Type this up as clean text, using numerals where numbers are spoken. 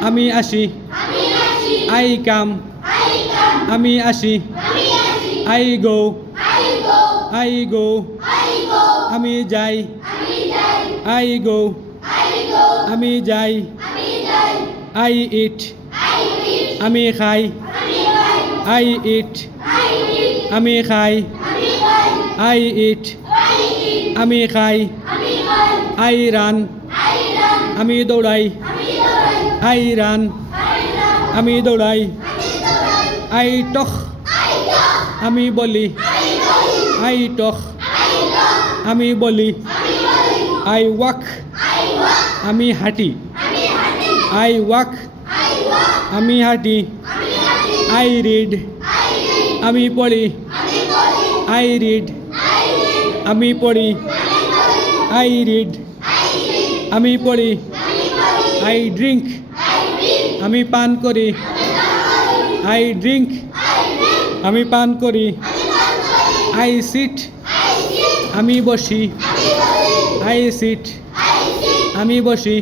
আমি আসি I come আমি আসি আই গো আমি যাই আই গো আমি যাই আই ইট আমি খাই আই ইট আমি খাই আই ইট আমি খাই আই রান আমি দৌড়াই আই রান আমি দৌড়াই আই টক আমি বলি আই টক আমি বলি আই ওয়াক আমি হাঁটি আই ওয়াক আমি হাঁটি আই রিড আমি পড়ি আই রিড আমি পড়ি আই রিড আমি পড়ি আই ড্রিঙ্ক আমি পান করি আই ড্রিঙ্ক আমি পান করি আই সিট আমি বসি আই সিট আমি বসি